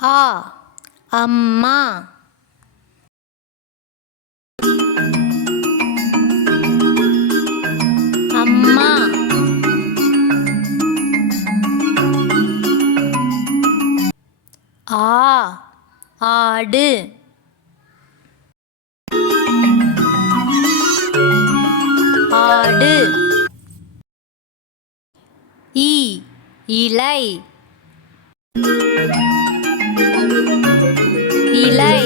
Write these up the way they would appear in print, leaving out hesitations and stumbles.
ஆ அம்மா. அம்மா. ஆ ஆடு. ஆடு. இ இலை. இலை.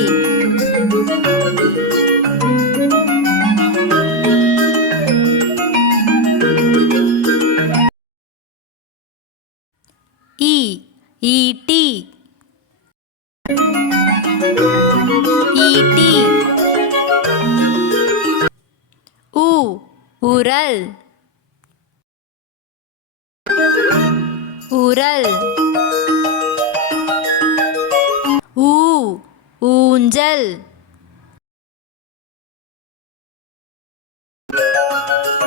ஈ ஈட்டி. ஈட்டி. உ உரல். உரல். ஊ ஊஞ்சல்.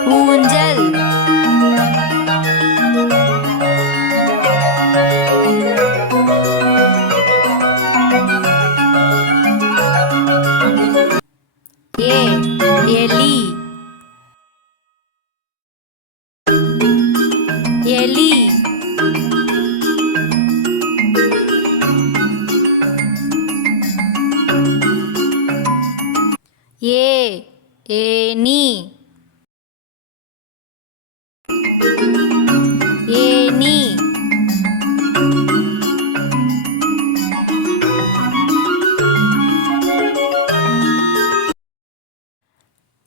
ஊஞ்சல். ஏ எலி. எலி. ஏ ஏனி. ஏனி.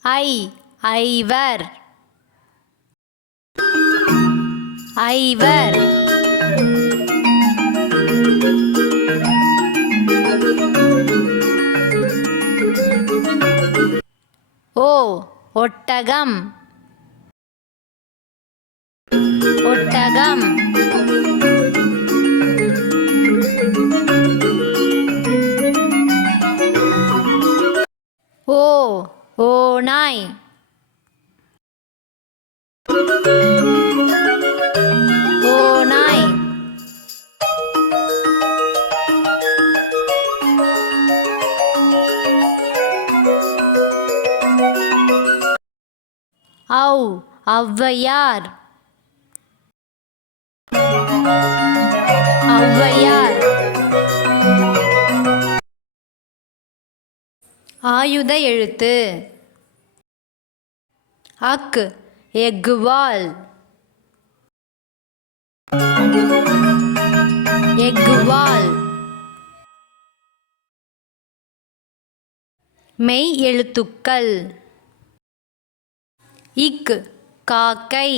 ஐ ஐவர். ஐவர். ஓ ஒட்டகம். ஒட்டகம். ஓ ஓநாய். ஓநாய். ஔ ஔவையார். ஔவையார். ஆயுத எழுத்து. அக் எக்குவால். எக்குவால். மெய் எழுத்துக்கள். இக் காக்கை.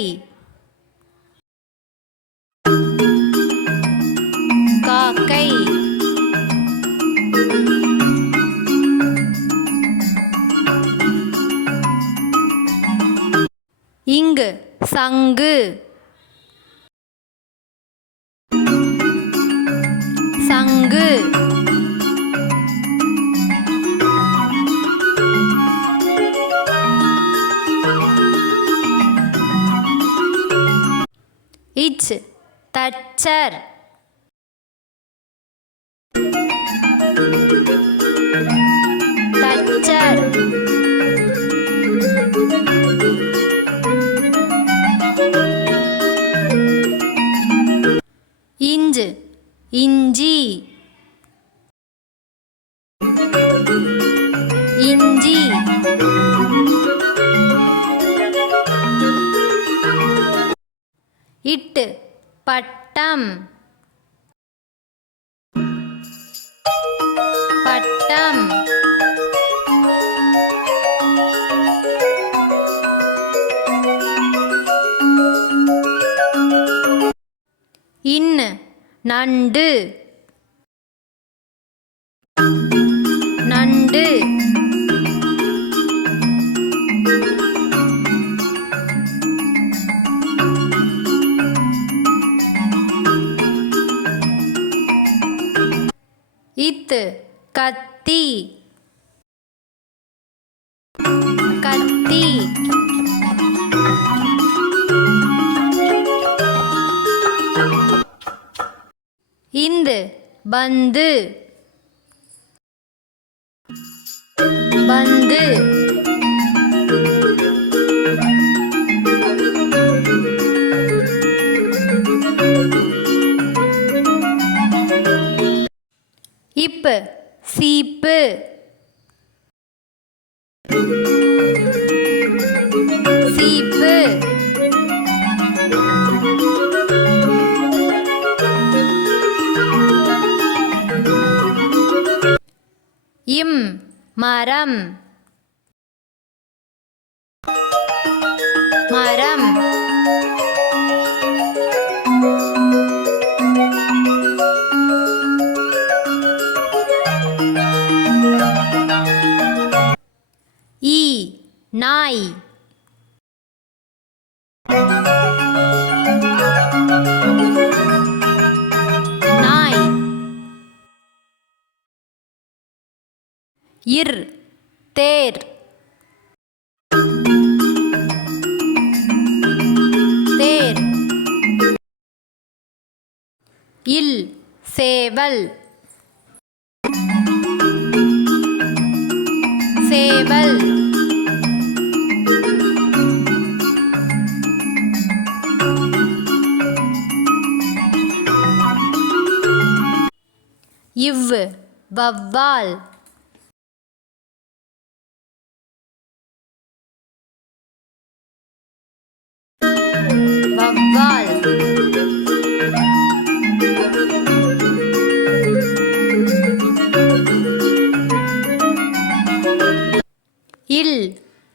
காக்கை. இங்கு சங்கு. சங்கு. இச் தச்சர். தச்சர். இஞ்சு இஞ்சி. இஞ்சி. இட்டு பட்டம். பட்டம். இன் நண்டு. நண்டு. இத்து கத்தி. கத்தி. இந்து பந்து பந்து இப்பு சீப்பு சீப்பு இம் மரம் மரம் ஈ நாய் நாய் இர் தேர் தேர் இல் சேவல் சேவல் இவ் வவ்வால் வவ்வால் இல்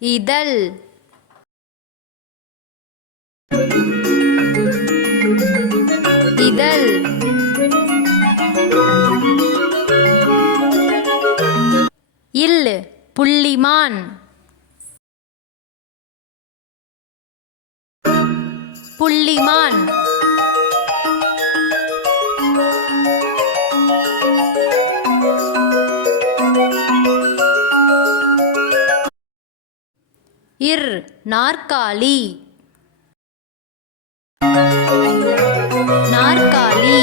இதழ் இதழ் இல் புள்ளிமான் புள்ளிமான் இர் நாற்காலி நாற்காலி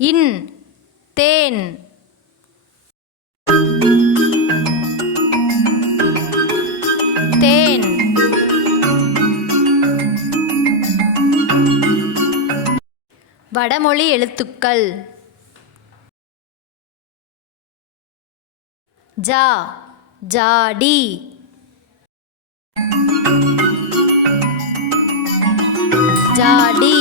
இன் தேன் தேன் வடமொழி எழுத்துக்கள் ஜா ஜாடி ஜாடி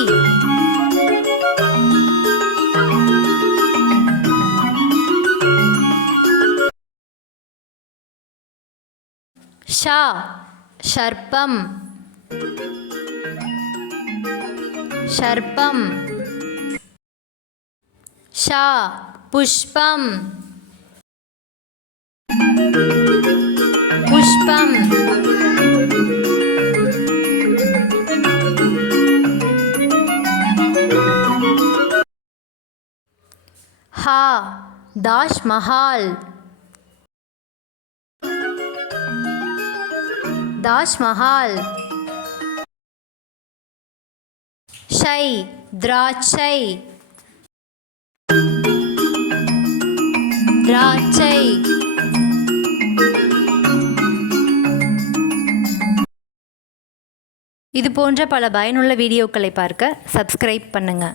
ஷா ஷர்ப்பம் ஷர்ப்பம் ஷா புஷ்பம் புஷ்பம் ஹா தாஜ் மஹால் தாஜ் மஹால் ஷை திராட்சை திராட்சை இது போன்ற பல பயனுள்ள வீடியோக்களை பார்க்க சப்ஸ்கிரைப் பண்ணுங்க.